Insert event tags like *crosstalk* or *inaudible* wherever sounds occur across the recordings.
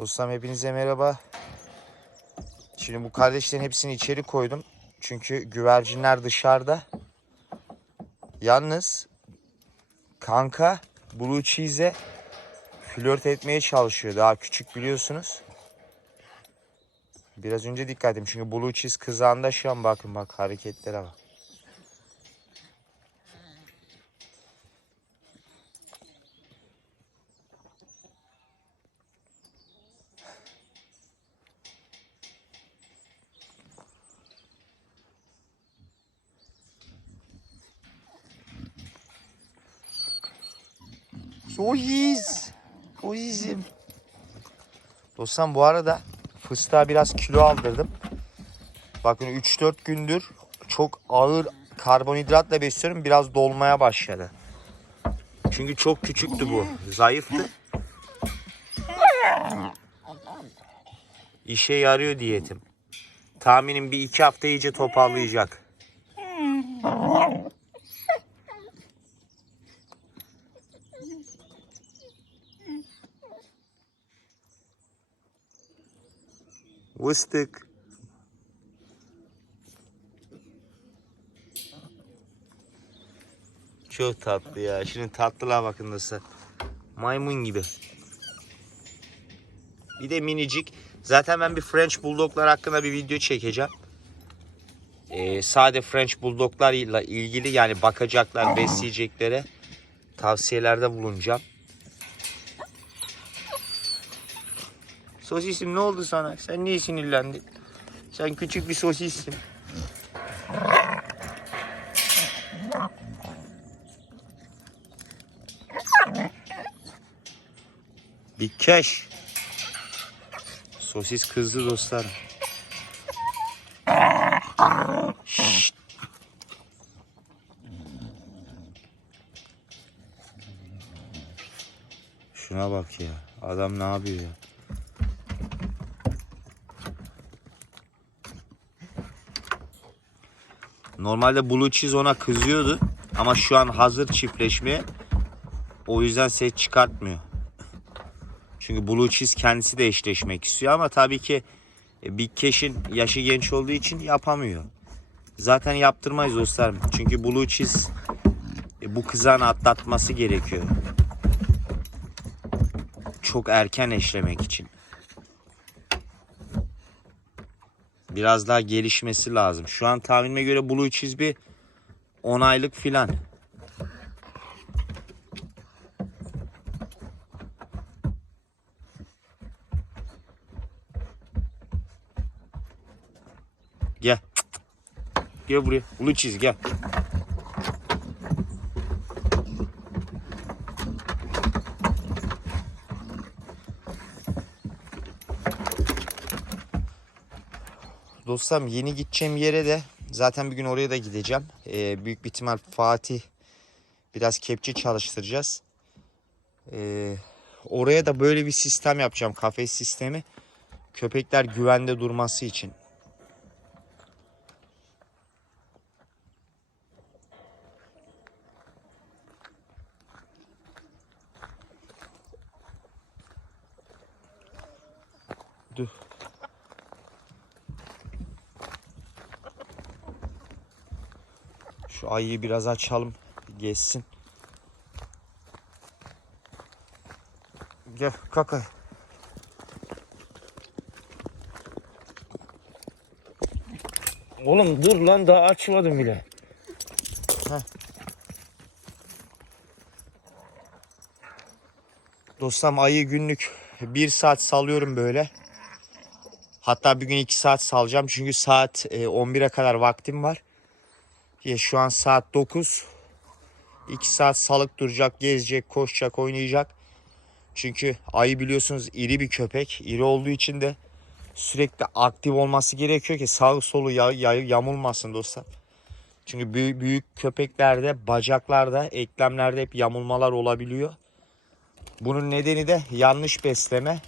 Dostlarım hepinize merhaba. Şimdi bu kardeşlerin hepsini içeri koydum. Çünkü güvercinler dışarıda. Yalnız kanka Blue Cheese'e flört etmeye çalışıyor. Daha küçük biliyorsunuz. Biraz önce dikkat edin. Çünkü Blue Cheese kızağında şu an bakın bak hareketlere bak. Soyiz. Soyizim. Dostum bu arada fıstığa biraz kilo aldırdım. Bakın 3-4 gündür çok ağır karbonhidratla besliyorum. Biraz dolmaya başladı. Çünkü çok küçüktü bu. Zayıftı. İşe yarıyor diyetim. Tahminim bir iki hafta iyice toparlayacak. Vıstık. Çok tatlı ya. Şimdi tatlılığa bakın nasıl. Maymun gibi. Bir de minicik. Zaten ben bir French Bulldoglar hakkında bir video çekeceğim. Ee, sade French Bulldoglarla ilgili yani bakacaklar, besleyeceklere tavsiyelerde bulunacağım. Sosisim ne oldu sana? Sen niye sinirlendin? Sen küçük bir sosissin. Bir keş. Sosis kızdı dostlar. Şuna bak ya. Adam ne yapıyor ya? Normalde Blue Cheese ona kızıyordu. Ama şu an hazır çiftleşmeye. O yüzden ses çıkartmıyor. *laughs* Çünkü Blue Cheese kendisi de eşleşmek istiyor ama tabii ki e, Big Cash'in yaşı genç olduğu için yapamıyor. Zaten yaptırmayız dostlarım. Çünkü Blue Cheese e, bu kızağını atlatması gerekiyor. Çok erken eşlemek için. Biraz daha gelişmesi lazım. Şu an tahminime göre Blue bir 10 aylık filan. Gel. Gel buraya. Blue Cheese gel. Dostlarım yeni gideceğim yere de zaten bir gün oraya da gideceğim. Ee, büyük bir ihtimal Fatih biraz kepçe çalıştıracağız. Ee, oraya da böyle bir sistem yapacağım. Kafes sistemi. Köpekler güvende durması için. Dur. Şu ayıyı biraz açalım. Geçsin. Gel kaka. Oğlum dur lan daha açmadım bile. Heh. Dostum ayı günlük bir saat salıyorum böyle. Hatta bir gün iki saat salacağım çünkü saat e, 11'e kadar vaktim var. Ya şu an saat 9. 2 saat salık duracak, gezecek, koşacak, oynayacak. Çünkü ayı biliyorsunuz iri bir köpek. İri olduğu için de sürekli aktif olması gerekiyor ki sağ solu ya, ya- yamulmasın dostlar. Çünkü büyük, büyük köpeklerde bacaklarda, eklemlerde hep yamulmalar olabiliyor. Bunun nedeni de yanlış besleme.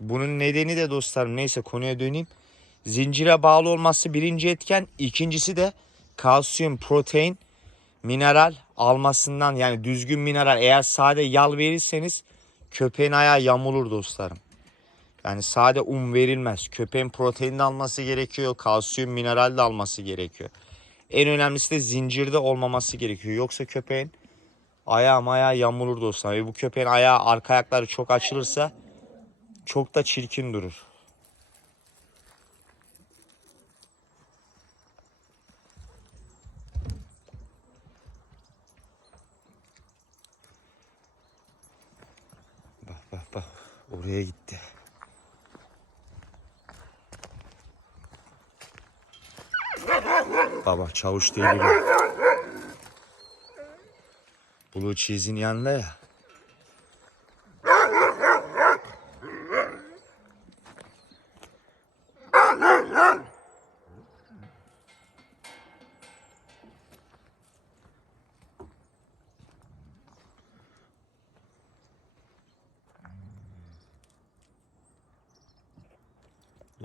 Bunun nedeni de dostlarım neyse konuya döneyim. Zincire bağlı olması birinci etken. ikincisi de kalsiyum, protein, mineral almasından yani düzgün mineral eğer sade yal verirseniz köpeğin ayağı yamulur dostlarım. Yani sade un verilmez. Köpeğin protein de alması gerekiyor. Kalsiyum, mineral de alması gerekiyor. En önemlisi de zincirde olmaması gerekiyor. Yoksa köpeğin ayağı ayağı yamulur dostlar. Ve bu köpeğin ayağı arka ayakları çok açılırsa çok da çirkin durur. Bak bak bak oraya gitti. Baba çavuş değil. Blue cheese'in yanında ya.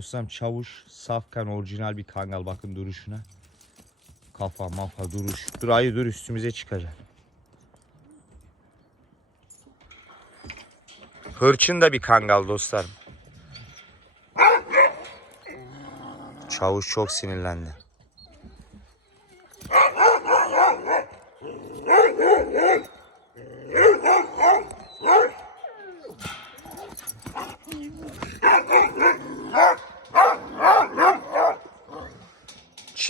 Dostlarım çavuş safkan orijinal bir kangal bakın duruşuna. Kafa mafa duruş. Dur ayı dur üstümüze çıkacak. Hırçın da bir kangal dostlarım. Çavuş çok sinirlendi.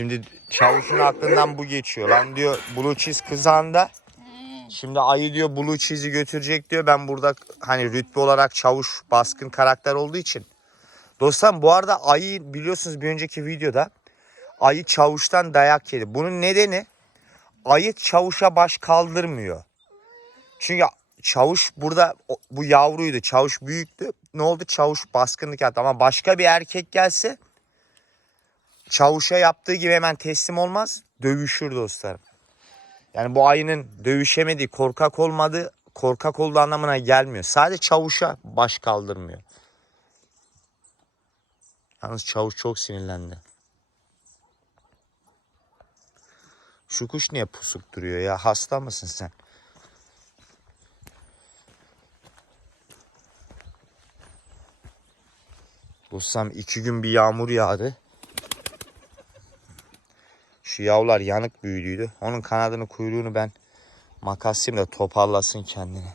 Şimdi çavuşun aklından bu geçiyor. Lan diyor Blue Cheese kızağında. Şimdi ayı diyor Blue Cheese'i götürecek diyor. Ben burada hani rütbe olarak çavuş baskın karakter olduğu için. Dostlar bu arada ayı biliyorsunuz bir önceki videoda ayı çavuştan dayak yedi. Bunun nedeni ayı çavuşa baş kaldırmıyor. Çünkü çavuş burada bu yavruydu. Çavuş büyüktü. Ne oldu? Çavuş baskınlık yaptı. Ama başka bir erkek gelse çavuşa yaptığı gibi hemen teslim olmaz. Dövüşür dostlarım. Yani bu ayının dövüşemediği, korkak olmadığı, korkak olduğu anlamına gelmiyor. Sadece çavuşa baş kaldırmıyor. Yalnız çavuş çok sinirlendi. Şu kuş niye pusuk duruyor ya? Hasta mısın sen? Dostum iki gün bir yağmur yağdı. Şu yavrular yanık büyüdüydü. Onun kanadını kuyruğunu ben makaslayayım da toparlasın kendini.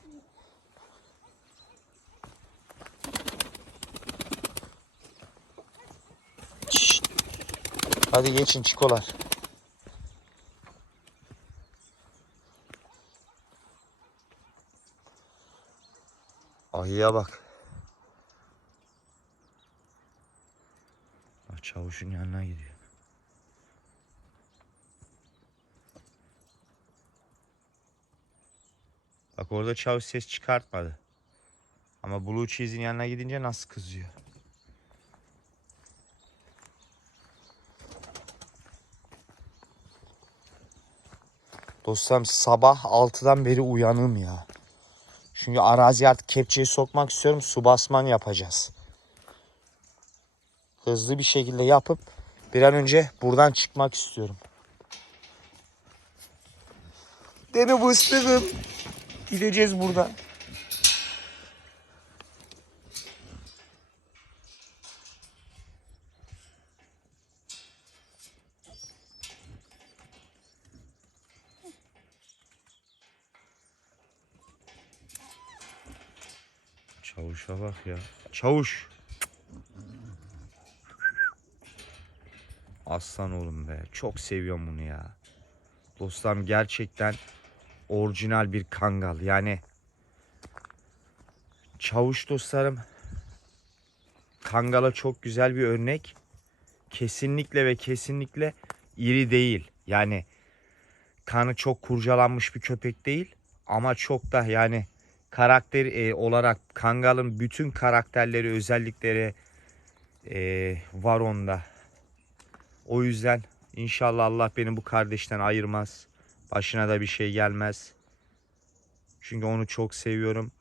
Şşt. Hadi geçin çikolar. Ayıya. Bak çavuşun yanına gidiyor. Bak orada çavuş ses çıkartmadı. Ama Blue Cheese'in yanına gidince nasıl kızıyor. Dostlarım sabah 6'dan beri uyanım ya. Çünkü arazi artık kepçeyi sokmak istiyorum. Su basman yapacağız. Hızlı bir şekilde yapıp bir an önce buradan çıkmak istiyorum. Değil mi fıstığım? Gideceğiz buradan. Çavuşa bak ya. Çavuş. Aslan oğlum be. Çok seviyorum bunu ya. Dostlarım gerçekten orijinal bir kangal. Yani çavuş dostlarım kangala çok güzel bir örnek. Kesinlikle ve kesinlikle iri değil. Yani kanı çok kurcalanmış bir köpek değil. Ama çok da yani karakter e, olarak kangalın bütün karakterleri, özellikleri e, var onda. O yüzden inşallah Allah beni bu kardeşten ayırmaz. Başına da bir şey gelmez. Çünkü onu çok seviyorum.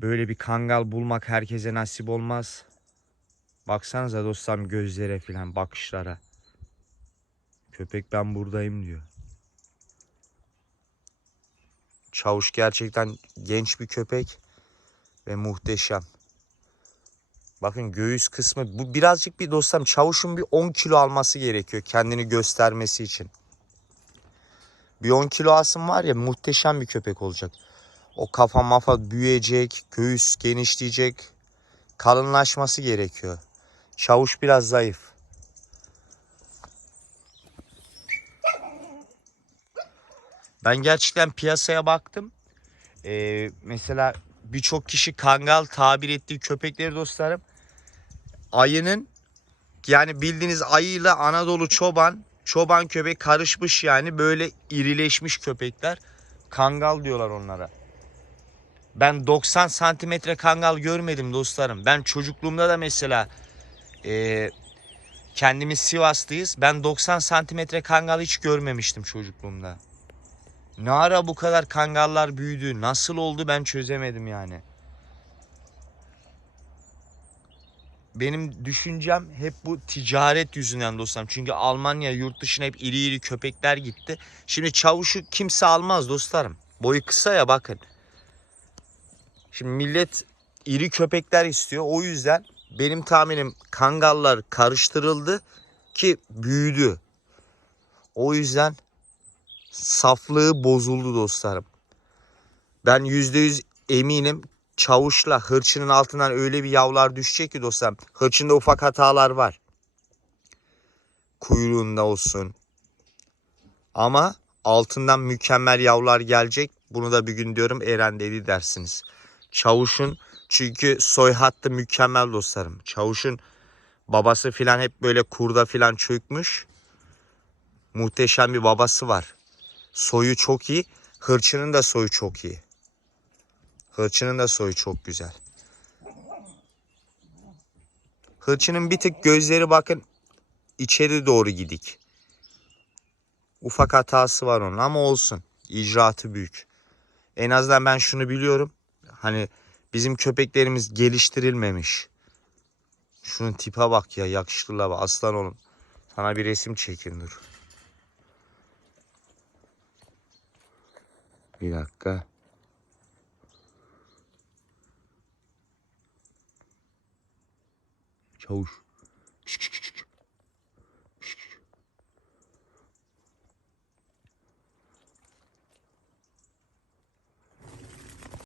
Böyle bir kangal bulmak herkese nasip olmaz. Baksanıza dostlarım gözlere filan bakışlara. Köpek ben buradayım diyor. Çavuş gerçekten genç bir köpek ve muhteşem. Bakın göğüs kısmı bu birazcık bir dostlarım çavuşun bir 10 kilo alması gerekiyor kendini göstermesi için. Bir 10 kilo alsın var ya muhteşem bir köpek olacak. O kafa mafa büyüyecek, göğüs genişleyecek, kalınlaşması gerekiyor. Çavuş biraz zayıf. Ben gerçekten piyasaya baktım. Ee, mesela birçok kişi kangal tabir ettiği köpekleri dostlarım. Ayının yani bildiğiniz ayıyla Anadolu çoban, çoban köpek karışmış yani böyle irileşmiş köpekler. Kangal diyorlar onlara. Ben 90 santimetre kangal görmedim dostlarım. Ben çocukluğumda da mesela e, kendimiz Sivaslıyız. Ben 90 santimetre kangal hiç görmemiştim çocukluğumda. Ne ara bu kadar kangallar büyüdü? Nasıl oldu ben çözemedim yani. Benim düşüncem hep bu ticaret yüzünden dostlarım. Çünkü Almanya yurt dışına hep iri iri köpekler gitti. Şimdi çavuşu kimse almaz dostlarım. Boyu kısa ya bakın. Şimdi millet iri köpekler istiyor. O yüzden benim tahminim kangallar karıştırıldı ki büyüdü. O yüzden saflığı bozuldu dostlarım. Ben yüzde yüz eminim çavuşla hırçının altından öyle bir yavlar düşecek ki dostlarım. Hırçında ufak hatalar var. Kuyruğunda olsun. Ama altından mükemmel yavlar gelecek. Bunu da bir gün diyorum Eren dedi dersiniz. Çavuşun çünkü soy hattı mükemmel dostlarım. Çavuşun babası filan hep böyle kurda filan çökmüş. Muhteşem bir babası var. Soyu çok iyi. Hırçının da soyu çok iyi. Hırçının da soyu çok güzel. Hırçının bir tık gözleri bakın içeri doğru gidik. Ufak hatası var onun ama olsun. İcraatı büyük. En azından ben şunu biliyorum. Hani bizim köpeklerimiz geliştirilmemiş. Şunun tipe bak ya yakışıklılar bak aslan oğlum. Sana bir resim çekin dur. Bir dakika. Tchau.